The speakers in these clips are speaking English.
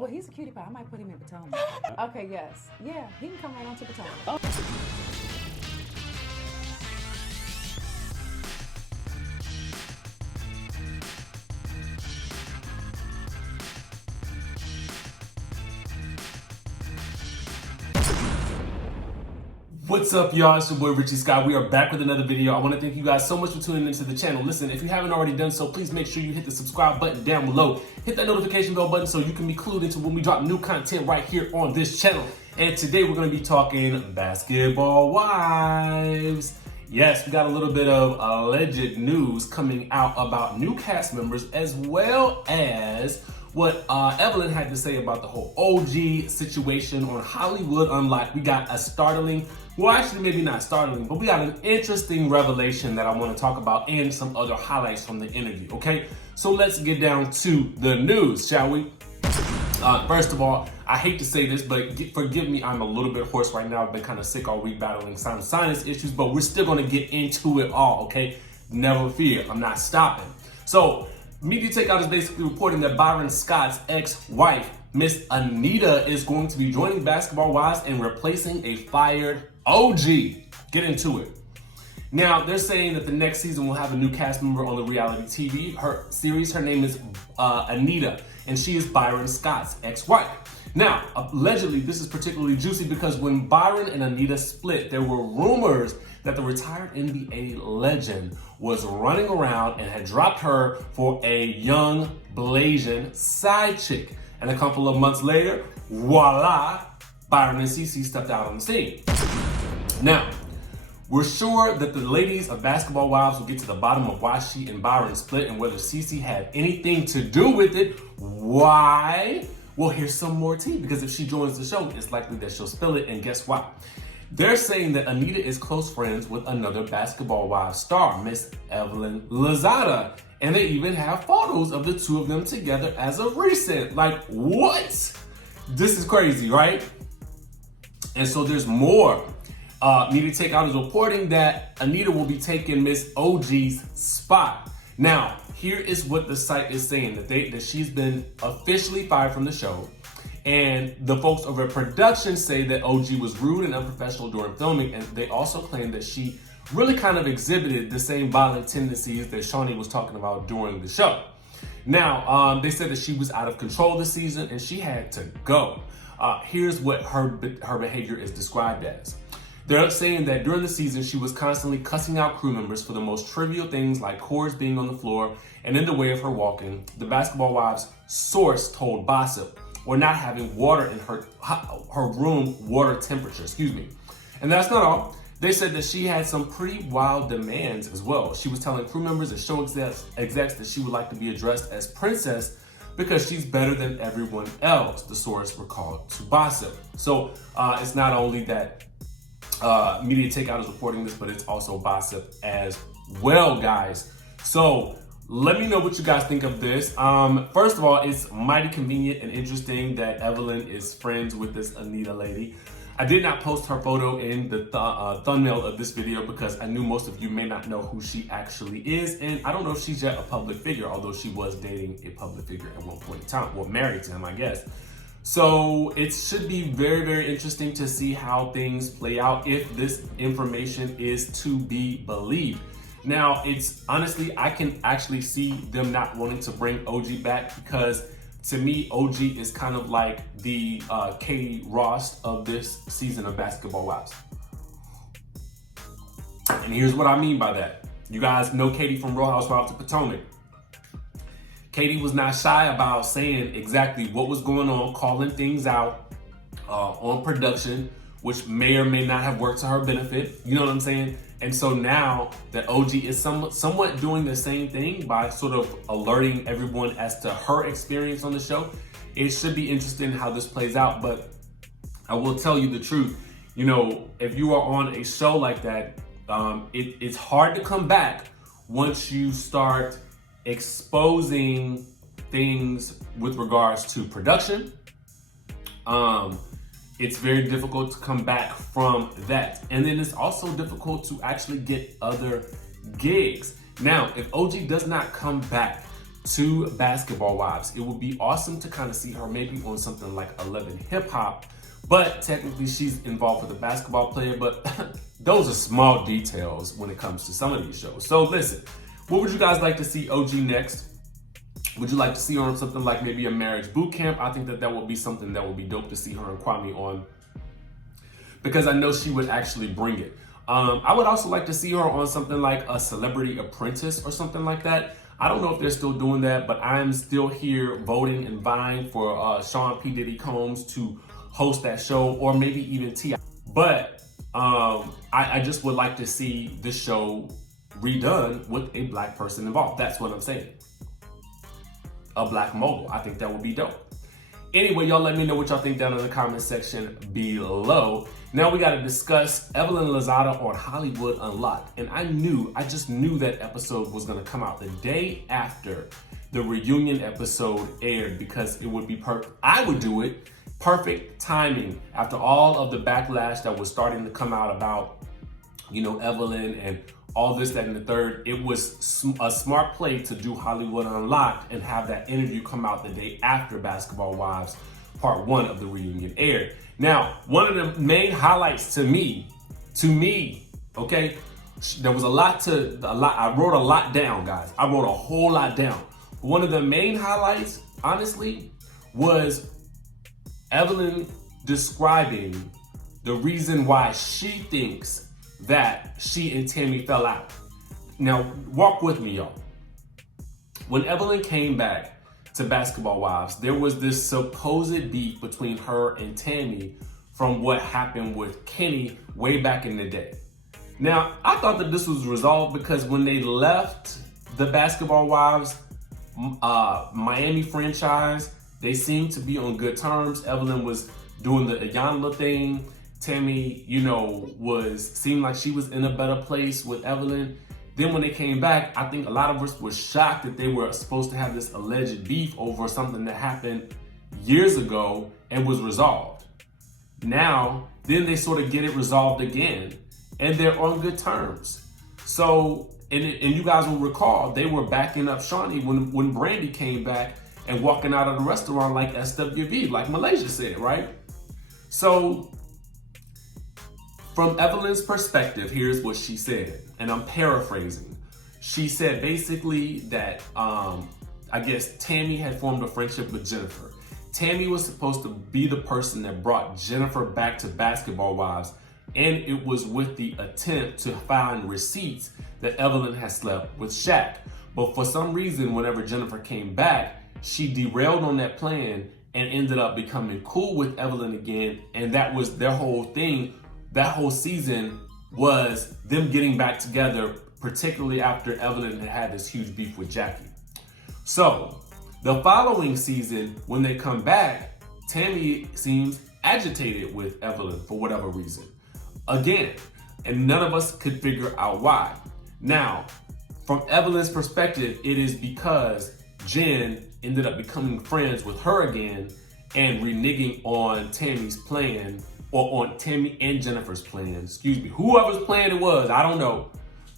Well, he's a cutie pie. I might put him in Potomac. Okay, yes. Yeah, he can come right on to Potomac. Oh. What's up, y'all? It's your boy Richie Scott. We are back with another video. I want to thank you guys so much for tuning into the channel. Listen, if you haven't already done so, please make sure you hit the subscribe button down below. Hit that notification bell button so you can be clued into when we drop new content right here on this channel. And today we're going to be talking basketball wives. Yes, we got a little bit of alleged news coming out about new cast members, as well as what Evelyn had to say about the whole OG situation on Hollywood Unlocked. We got a startling, well, actually maybe not startling, but we got an interesting revelation that I want to talk about and some other highlights from the interview, okay? So let's get down to the news, shall we? First of all, I hate to say this, but forgive me, I'm a little bit hoarse right now. I've been kind of sick all week battling some sinus issues, but we're still going to get into it all, okay? Never fear, I'm not stopping. So, Media Takeout is basically reporting that Byron Scott's ex-wife, Miss Anita, is going to be joining Basketball Wives and replacing a fired OG. Get into it. Now, they're saying that the next season will have a new cast member on the reality TV series. Her name is Anita, and she is Byron Scott's ex-wife. Now, allegedly, this is particularly juicy because when Byron and Anita split, there were rumors that the retired NBA legend was running around and had dropped her for a young Blasian side chick. And a couple of months later, voila, Byron and Cece stepped out on the scene. Now, we're sure that the ladies of Basketball Wives will get to the bottom of why she and Byron split and whether Cece had anything to do with it. Why? Well, here's some more tea, because if she joins the show, it's likely that she'll spill it, and guess what? They're saying that Anita is close friends with another Basketball Wives star, Miss Evelyn Lozada, and they even have photos of the two of them together as of recent. Like, what? This is crazy, right? And so there's more. Media Takeout is reporting that Anita will be taking Miss OG's spot. Now, here is what the site is saying, that she's been officially fired from the show. And the folks over at production say that OG was rude and unprofessional during filming, and they also claim that she really kind of exhibited the same violent tendencies that Shawnee was talking about during the show. Now, they said that she was out of control this season and she had to go. Here's what her behavior is described as. They're saying that during the season, she was constantly cussing out crew members for the most trivial things like cords being on the floor and in the way of her walking. The Basketball Wives source told Gossip, or not having water in her room water temperature, And that's not all. They said that she had some pretty wild demands as well. She was telling crew members and show execs that she would like to be addressed as princess because she's better than everyone else, the source recalled to Gossip. So it's not only that Media Takeout is reporting this, but it's also Gossip as well, guys. So let me know what you guys think of this. First of all, it's mighty convenient and interesting that Evelyn is friends with this Anita lady. I did not post her photo in the thumbnail of this video because I knew most of you may not know who she actually is, and I don't know if she's yet a public figure, although she was dating a public figure at one point in time, well, married to him, I guess. So it should be very, very interesting to see how things play out if this information is to be believed. Now, it's honestly, I can actually see them not wanting to bring OG back because to me, OG is kind of like the Katie Ross of this season of Basketball Wives. And here's what I mean by that. You guys know Katie from Real Housewives of Potomac. Katie was not shy about saying exactly what was going on, calling things out on production, which may or may not have worked to her benefit. You know what I'm saying? And so now that OG is somewhat doing the same thing by sort of alerting everyone as to her experience on the show, it should be interesting how this plays out. But I will tell you the truth. You know, if you are on a show like that, it's hard to come back once you start exposing things with regards to production. It's very difficult to come back from that. And then it's also difficult to actually get other gigs. Now, if OG does not come back to Basketball Wives. It would be awesome to kind of see her maybe on something like 11 Hip Hop, but technically she's involved with a basketball player, but those are small details when it comes to some of these shows. So listen, what would you guys like to see OG next? Would you like to see her on something like maybe a marriage boot camp? I think that would be something that would be dope to see her and Kwame on, because I know she would actually bring it. I would also like to see her on something like a Celebrity Apprentice or something like that. I don't know if they're still doing that, but I'm still here voting and vying for Sean P. Diddy Combs to host that show, or maybe even T.I. But I just would like to see the show redone with a black person involved. That's what I'm saying. A black mogul. I think that would be dope. Anyway, y'all let me know what y'all think down in the comment section below. Now we got to discuss Evelyn Lozada on Hollywood Unlocked. And I just knew that episode was going to come out the day after the reunion episode aired, because it would be perfect. I would do it. Perfect timing after all of the backlash that was starting to come out about, you know, Evelyn and all this, that, and the third. It was a smart play to do Hollywood Unlocked and have that interview come out the day after Basketball Wives Part 1 of the reunion aired. Now, one of the main highlights to me, okay, there was a lot. I wrote a lot down, guys. I wrote a whole lot down. One of the main highlights, honestly, was Evelyn describing the reason why she thinks that she and Tami fell out. Now, walk with me, y'all. When Evelyn came back to Basketball Wives, there was this supposed beef between her and Tami from what happened with Kenny way back in the day. Now, I thought that this was resolved because when they left the Basketball Wives Miami franchise, they seemed to be on good terms. Evelyn was doing the Iyanla thing. Tami, you know, seemed like she was in a better place with Evelyn. Then when they came back, I think a lot of us were shocked that they were supposed to have this alleged beef over something that happened years ago and was resolved. Now, then they sort of get it resolved again, and they're on good terms. So, and you guys will recall, they were backing up Shawnee when Brandy came back and walking out of the restaurant like SWV, like Malaysia said, right? So, from Evelyn's perspective, here's what she said, and I'm paraphrasing. She said basically that, I guess Tami had formed a friendship with Jennifer. Tami was supposed to be the person that brought Jennifer back to Basketball Wives, and it was with the attempt to find receipts that Evelyn had slept with Shaq. But for some reason, whenever Jennifer came back, she derailed on that plan and ended up becoming cool with Evelyn again, and that was their whole thing. That whole season was them getting back together, particularly after Evelyn had this huge beef with Jackie. So the following season, when they come back, Tami seems agitated with Evelyn for whatever reason. Again, and none of us could figure out why. Now, from Evelyn's perspective, it is because Jen ended up becoming friends with her again and reneging on Tami's plan, or on Tami and Jennifer's plan, excuse me, whoever's plan it was, I don't know,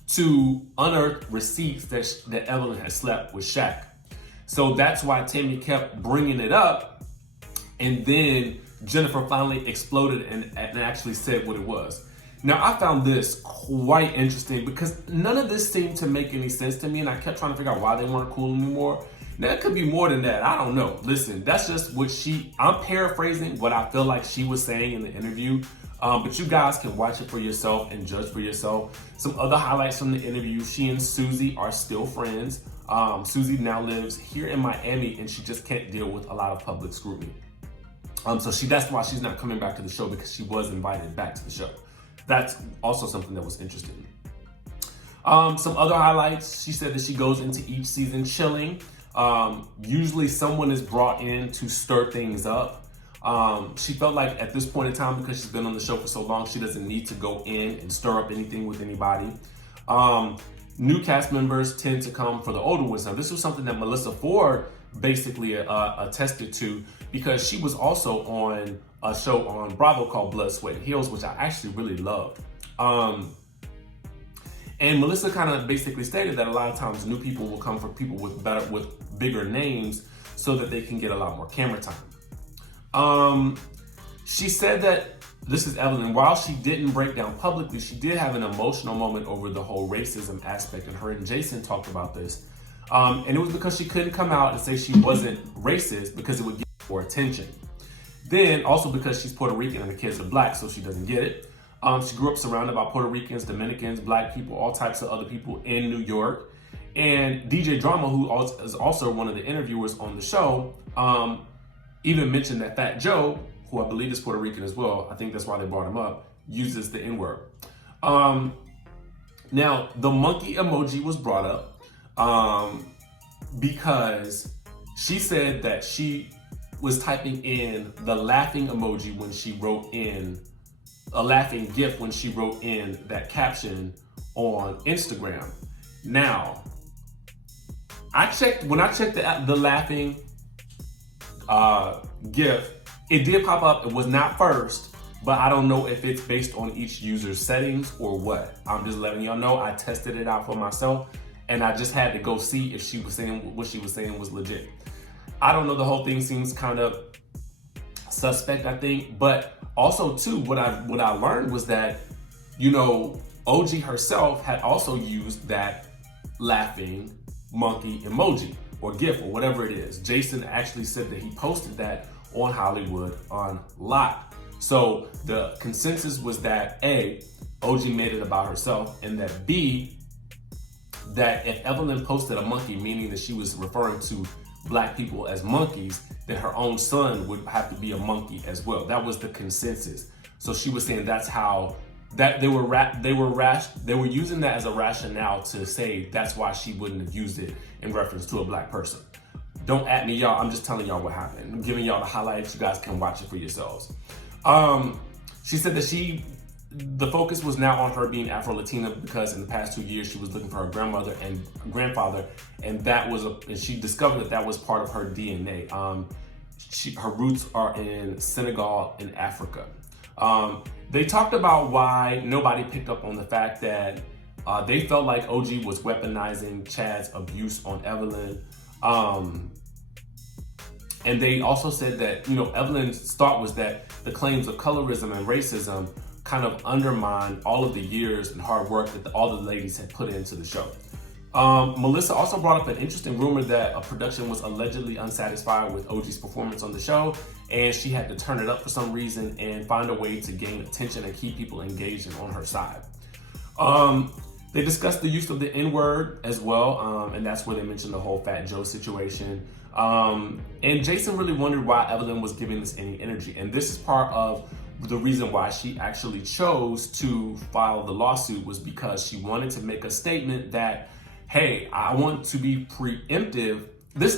to unearth receipts that Evelyn had slept with Shaq. So that's why Tami kept bringing it up, and then Jennifer finally exploded and actually said what it was. Now, I found this quite interesting because none of this seemed to make any sense to me, and I kept trying to figure out why they weren't cool anymore. Now, it could be more than that. I don't know. Listen, that's just what I'm paraphrasing what I feel like she was saying in the interview. But you guys can watch it for yourself and judge for yourself. Some other highlights from the interview. She and Susie are still friends. Susie now lives here in Miami, and she just can't deal with a lot of public scrutiny. So that's why she's not coming back to the show, because she was invited back to the show. That's also something that was interesting. Some other highlights. She said that she goes into each season chilling. Usually someone is brought in to stir things up. She felt like at this point in time, because she's been on the show for so long, she doesn't need to go in and stir up anything with anybody. New cast members tend to come for the older ones. Now, this was something that Melissa Ford basically attested to, because she was also on a show on Bravo called Blood, Sweat, and Heels, which I actually really loved. And And Melissa kind of basically stated that a lot of times new people will come from people with bigger names so that they can get a lot more camera time. She said that, this is Evelyn, while she didn't break down publicly, she did have an emotional moment over the whole racism aspect, and her and Jason talked about this. And it was because she couldn't come out and say she wasn't racist because it would get more attention. Then also because she's Puerto Rican and the kids are black, so she doesn't get it. She grew up surrounded by Puerto Ricans, Dominicans, black people, all types of other people in New York. And DJ Drama, who is also one of the interviewers on the show, even mentioned that Fat Joe, who I believe is Puerto Rican as well, I think that's why they brought him up, uses the N-word. Now, the monkey emoji was brought up because she said that she was typing in the laughing emoji when she wrote in, a laughing GIF when she wrote in that caption on Instagram. Now, when I checked the laughing GIF, it did pop up. It was not first, but I don't know if it's based on each user's settings or what. I'm just letting y'all know I tested it out for myself, and I just had to go see if she was saying what she was saying was legit. I don't know, the whole thing seems kind of suspect, I think, but also too, what I learned was that, you know, OG herself had also used that laughing monkey emoji or GIF or whatever it is. Jason actually said that he posted that on Hollywood Unlocked. So the consensus was that A, OG made it about herself, and that B, that if Evelyn posted a monkey, meaning that she was referring to black people as monkeys, then her own son would have to be a monkey as well. That was the consensus. So she was saying that's how that they were using that as a rationale to say that's why she wouldn't have used it in reference to a black person. Don't at me, y'all. I'm just telling y'all what happened. I'm giving y'all the highlights. You guys can watch it for yourselves. She said that the focus was now on her being Afro-Latina because in the past 2 years she was looking for her grandmother and grandfather, and she discovered that was part of her DNA. Her roots are in Senegal in Africa. They talked about why nobody picked up on the fact that they felt like OG was weaponizing Chad's abuse on Evelyn. And they also said that, you know, Evelyn's thought was that the claims of colorism and racism kind of undermined all of the years and hard work that all the ladies had put into the show. Melissa also brought up an interesting rumor that a production was allegedly unsatisfied with OG's performance on the show, and she had to turn it up for some reason and find a way to gain attention and keep people engaged and on her side. They discussed the use of the N-word as well, and that's where they mentioned the whole Fat Joe situation. And Jason really wondered why Evelyn was giving this any energy, and this is part of the reason why she actually chose to file the lawsuit, was because she wanted to make a statement that, hey, I want to be preemptive.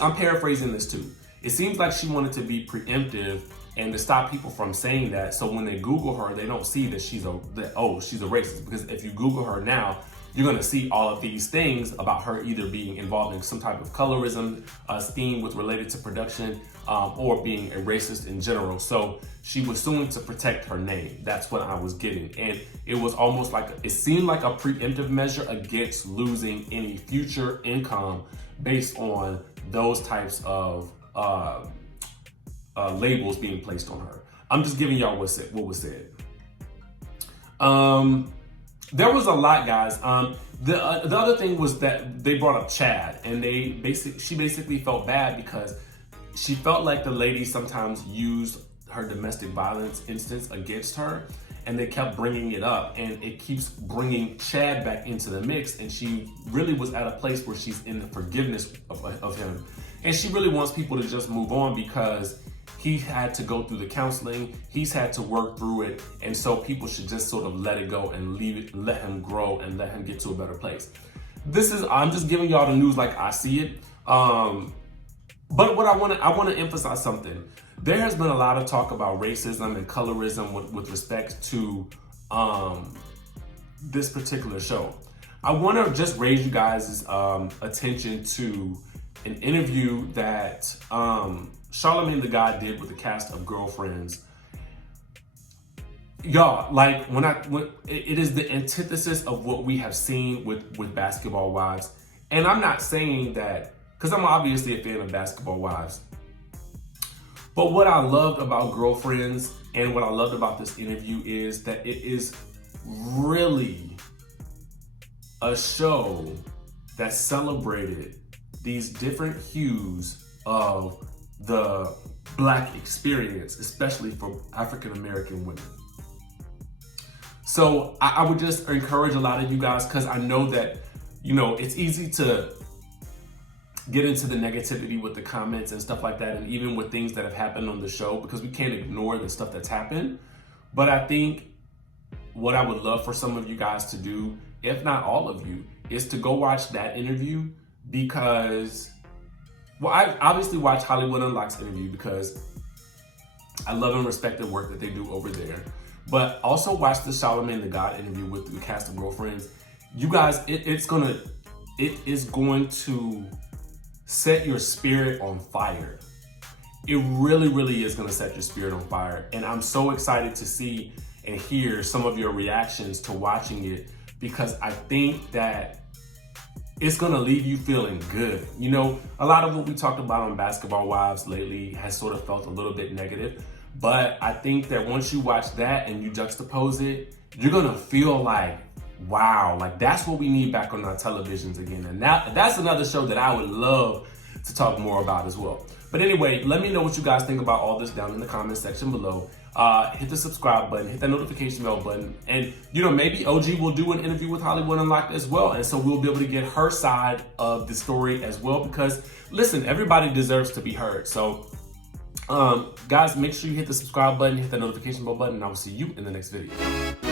I'm paraphrasing this too. It seems like she wanted to be preemptive and to stop people from saying that. So when they Google her, they don't see that she's a racist. Because if you Google her now, you're gonna see all of these things about her either being involved in some type of colorism scheme with related to production, or being a racist in general. So she was suing to protect her name. That's what I was getting. And it was almost like, it seemed like a preemptive measure against losing any future income based on those types of labels being placed on her. I'm just giving y'all what was said. There was a lot, guys. The other thing was that they brought up Chad, and she basically felt bad because she felt like the ladies sometimes used her domestic violence instance against her, and they kept bringing it up, and it keeps bringing Chad back into the mix, and she really was at a place where she's in the forgiveness of him, and she really wants people to just move on because he had to go through the counseling, he's had to work through it, and so people should just sort of let it go and leave it, let him grow and let him get to a better place. I'm just giving y'all the news like I see it. But what I want to emphasize something. There has been a lot of talk about racism and colorism with respect to this particular show. I want to just raise you guys' attention to an interview that Charlamagne the God did with the cast of Girlfriends. y'all, like when it is the antithesis of what we have seen with Basketball Wives. And I'm not saying that because I'm obviously a fan of Basketball Wives. But what I loved about Girlfriends and what I loved about this interview is that it is really a show that celebrated these different hues of the Black experience, especially for African American women. So I would just encourage a lot of you guys, because I know that, you know, it's easy to get into the negativity with the comments and stuff like that, and even with things that have happened on the show, because we can't ignore the stuff that's happened. But I think what I would love for some of you guys to do, if not all of you, is to go watch that interview, because, well, I obviously watch Hollywood Unlocked's interview because I love and respect the work that they do over there. But also watch the Charlamagne the God interview with the cast of Girlfriends. You guys, it is going to set your spirit on fire. It really, really is going to set your spirit on fire. And I'm so excited to see and hear some of your reactions to watching it, because I think that it's going to leave you feeling good. You know, a lot of what we talked about on Basketball Wives lately has sort of felt a little bit negative. But I think that once you watch that and you juxtapose it, you're going to feel like, wow, like that's what we need back on our televisions again. And that's another show that I would love to talk more about as well. But anyway, let me know what you guys think about all this down in the comment section below. Hit the subscribe button, hit that notification bell button. And, you know, maybe OG will do an interview with Hollywood Unlocked as well. And so we'll be able to get her side of the story as well, because, listen, everybody deserves to be heard. So, guys, make sure you hit the subscribe button, hit that notification bell button, and I will see you in the next video.